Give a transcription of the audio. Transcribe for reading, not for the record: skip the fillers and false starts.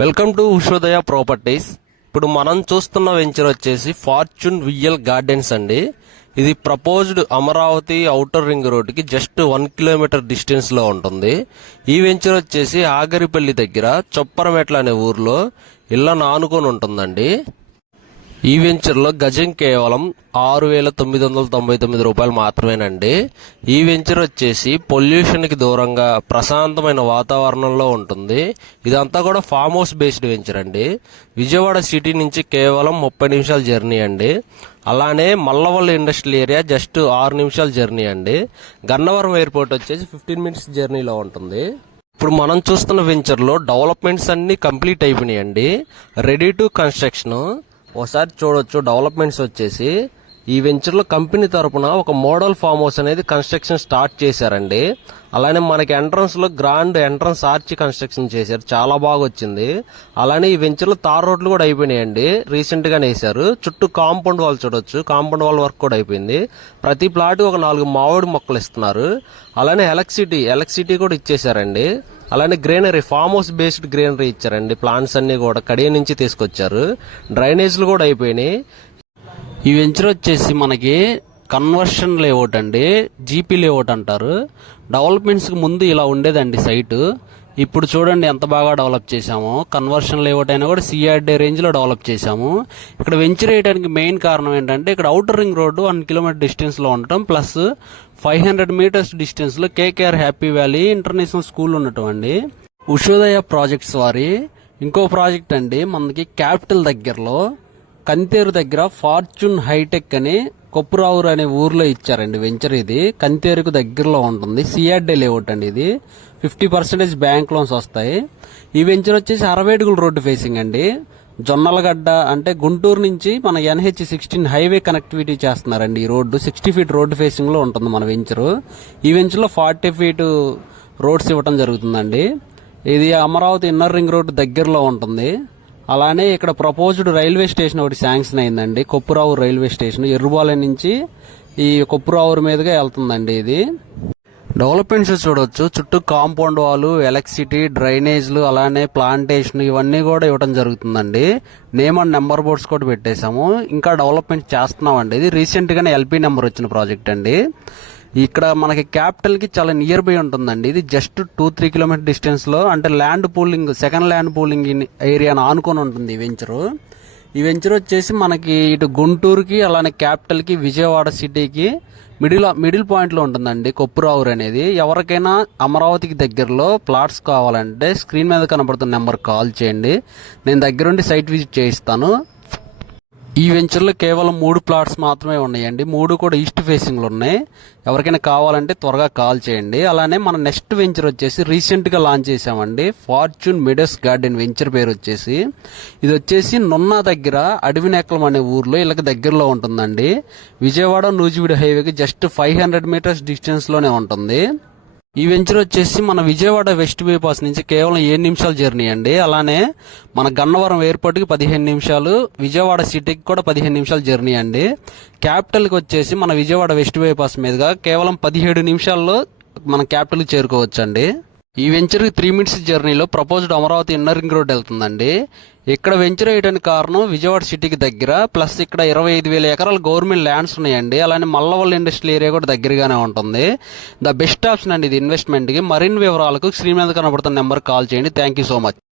Welcome to Ushodaya properties. ఇప్పుడు మనం చూస్తున్న వెంచర్ వచ్చేసి ఫార్చ్యూన్ విఎల్ గార్డెన్స్ అండి. ఇది proposed Amaravati outer ring road కి జస్ట్ 1 కిలోమీటర్ డిస్టెన్స్ లో ఉంటుంది. ఈ వెంచర్ వచ్చేసి ఆగరిపల్లి దగ్గర చొప్పరమెట్ల అనే ఊర్లో ఇళ్లను ఆనుకొని ఉంటుందండి. ఈ వెంచర్ లో గజం కేవలం 6,999 రూపాయలు మాత్రమేనండి. ఈ వెంచర్ వచ్చేసి పొల్యూషన్ కి దూరంగా ప్రశాంతమైన వాతావరణంలో ఉంటుంది. ఇదంతా కూడా ఫామ్ హౌస్ బేస్డ్ వెంచర్ అండి. విజయవాడ సిటీ నుంచి కేవలం 30 నిమిషాల జర్నీ అండి. అలానే మల్లవల్లి ఇండస్ట్రియల్ ఏరియా జస్ట్ 6 నిమిషాల జర్నీ అండి. గన్నవరం ఎయిర్పోర్ట్ వచ్చేసి 15 మినిట్స్ జర్నీలో ఉంటుంది. ఇప్పుడు మనం చూస్తున్న వెంచర్ లో డెవలప్మెంట్స్ అన్ని కంప్లీట్ అయిపోయినాయండి. Ready to construction. ఒకసారి చూడొచ్చు డెవలప్మెంట్స్ వచ్చేసి ఈ వెంచర్ లో కంపెనీ తరపున ఒక మోడల్ ఫామ్ హౌస్ అనేది కన్స్ట్రక్షన్ స్టార్ట్ చేశారండి. అలానే మనకి ఎంట్రన్స్ లో గ్రాండ్ ఎంట్రన్స్ ఆర్చి కన్స్ట్రక్షన్ చేశారు, చాలా బాగా వచ్చింది. అలానే ఈ వెంచర్ లో తార్ రోడ్లు కూడా అయిపోయినాయండి, రీసెంట్ గానే వేశారు. చుట్టూ కాంపౌండ్ వాల్ చూడొచ్చు, కాంపౌండ్ వాల్ వర్క్ కూడా అయిపోయింది. ప్రతి ప్లాట్ ఒక 4 మామిడి మొక్కలు ఇస్తున్నారు. అలానే ఎలక్ట్రిసిటీ కూడా ఇచ్చేసారండి. అలానే greenery, farm house based greenery ఇచ్చారండి. ప్లాంట్స్ అన్ని కూడా కడియ నుంచి తీసుకొచ్చారు. డ్రైనేజ్లు కూడా అయిపోయినాయి. ఈ వెంచర్ వచ్చేసి మనకి కన్వర్షన్ లేఅవుట్ అండి, జీపీ లేఅవుట్ అంటారు. డెవలప్మెంట్స్ కి ముందు ఇలా ఉండేదండి సైట్. ఇప్పుడు చూడండి ఎంత బాగా డెవలప్ చేశాము. కన్వర్షన్ లేఅవుట్ అయినా కూడా సిఆర్డీ రేంజ్ లో డెవలప్ చేశాము. ఇక్కడ వెంచర్ వేయడానికి మెయిన్ కారణం ఏంటంటే ఇక్కడ outer ring road 1 kilometre distance లో ఉండటం, ప్లస్ 500 మీటర్స్ డిస్టెన్స్ లో KKR happy valley international school ఉండటం అండి. ఉషోదయ ప్రాజెక్ట్స్ వారి ఇంకో ప్రాజెక్ట్ అండి, మనకి క్యాపిటల్ దగ్గరలో కంతేరు దగ్గర ఫార్చ్యూన్ హైటెక్ అని కొప్పురావురు అనే ఊర్లో ఇచ్చారండి వెంచర్. ఇది కంతేరుకు దగ్గరలో ఉంటుంది. సిఆర్డీ లేఅవుట్ అండి. ఇది 50% బ్యాంక్ లోన్స్ వస్తాయి. ఈ వెంచర్ వచ్చేసి 60 అడుగుల రోడ్డు ఫేసింగ్ అండి. జొన్నలగడ్డ అంటే గుంటూరు నుంచి మన NH16 హైవే కనెక్టివిటీ చేస్తున్నారండి. ఈ రోడ్డు 60 ఫీట్ రోడ్డు ఫేసింగ్ లో ఉంటుంది మన వెంచర్. ఈ వెంచర్ లో 40 ఫీట్ రోడ్స్ ఇవ్వటం జరుగుతుందండి. ఇది అమరావతి ఇన్నర్ రింగ్ రోడ్డు దగ్గరలో ఉంటుంది. అలానే ఇక్కడ ప్రపోజ్డ్ రైల్వే స్టేషన్ ఒకటి శాంక్షన్ అయిందండి, కొప్పురావు రైల్వే స్టేషన్. ఎర్రుబాలెం నుంచి ఈ కొప్పురావు మీదుగా వెళ్తుందండి. ఇది డెవలప్మెంట్స్ చూడొచ్చు, చుట్టూ కాంపౌండ్ వాల్, ఎలక్ట్రిసిటీ, డ్రైనేజ్లు, అలానే ప్లాంటేషన్ ఇవన్నీ కూడా ఇవ్వడం జరుగుతుందండి. నేమ్ అండ్ నెంబర్ బోర్డ్స్ కూడా పెట్టేశాము. ఇంకా డెవలప్మెంట్ చేస్తున్నామండి. ఇది రీసెంట్ గానే LP నెంబర్ వచ్చిన ప్రాజెక్ట్ అండి. ఇక్కడ మనకి క్యాపిటల్ కి చాలా నియర్ బై ఉంటుందండి. ఇది జస్ట్ 2-3 కిలోమీటర్ డిస్టెన్స్ లో, అంటే land pooling, second land pooling ఏరియాను ఆనుకొని ఉంటుంది ఈ వెంచర్. ఈ వెంచర్ వచ్చేసి మనకి ఇటు గుంటూరుకి, అలానే క్యాపిటల్ కి, విజయవాడ సిటీకి మిడిల్ పాయింట్ లో ఉంటుందండి కొప్పురావురు అనేది. ఎవరికైనా అమరావతికి దగ్గరలో ప్లాట్స్ కావాలంటే స్క్రీన్ మీద కనబడుతున్న నెంబర్ కాల్ చేయండి, నేను దగ్గరుండి సైట్ విజిట్ చేయిస్తాను. ఈ వెంచర్ లో కేవలం 3 ప్లాట్స్ మాత్రమే ఉన్నాయండి. 3 కూడా ఈస్ట్ ఫేసింగ్ లో ఉన్నాయి. ఎవరికైనా కావాలంటే త్వరగా కాల్ చేయండి. అలానే మన నెక్స్ట్ వెంచర్ వచ్చేసి రీసెంట్ గా లాంచ్ చేశామండి, ఫార్చ్యూన్ మెడోస్ గార్డెన్. వెంచర్ పేరు వచ్చేసి ఇది వచ్చేసి నున్నా దగ్గర అడవినేకలం అనే ఊర్లో ఇళ్ళకి దగ్గరలో ఉంటుందండి. విజయవాడ నూజివీడు హైవేకి జస్ట్ 500 మీటర్స్ డిస్టెన్స్ లోనే ఉంటుంది. ఈ వెంచర్ వచ్చేసి మన విజయవాడ వెస్ట్ బైపాస్ నుంచి కేవలం 7 నిమిషాల జర్నీ అండి. అలానే మన గన్నవరం ఎయిర్పోర్ట్ కి 15 నిమిషాలు, విజయవాడ సిటీకి కూడా 15 నిమిషాల జర్నీ అండి. క్యాపిటల్ కి వచ్చేసి మన విజయవాడ వెస్ట్ బైపాస్ మీదుగా కేవలం 17 నిమిషాల్లో మన క్యాపిటల్ కి చేరుకోవచ్చండి. ఈ వెంచర్ కి 3 మినిట్స్ జర్నీలో proposed Amaravati inner ring road వెళ్తుందండి. ఇక్కడ వెంచర్ వేయడానికి కారణం విజయవాడ సిటీకి దగ్గర, ప్లస్ ఇక్కడ 25,000 ఎకరాల గవర్నమెంట్ ల్యాండ్స్ ఉన్నాయండి. అలానే మల్లవల్లి ఇండస్ట్రియల్ ఏరియా కూడా దగ్గరగానే ఉంటుంది. ద బెస్ట్ ఆప్షన్ అండి ఇది ఇన్వెస్ట్మెంట్ కి. మరిన్ని వివరాలకు స్క్రీన్ మీద కనబడుతున్న నెంబర్ కాల్ చేయండి. Thank you so much.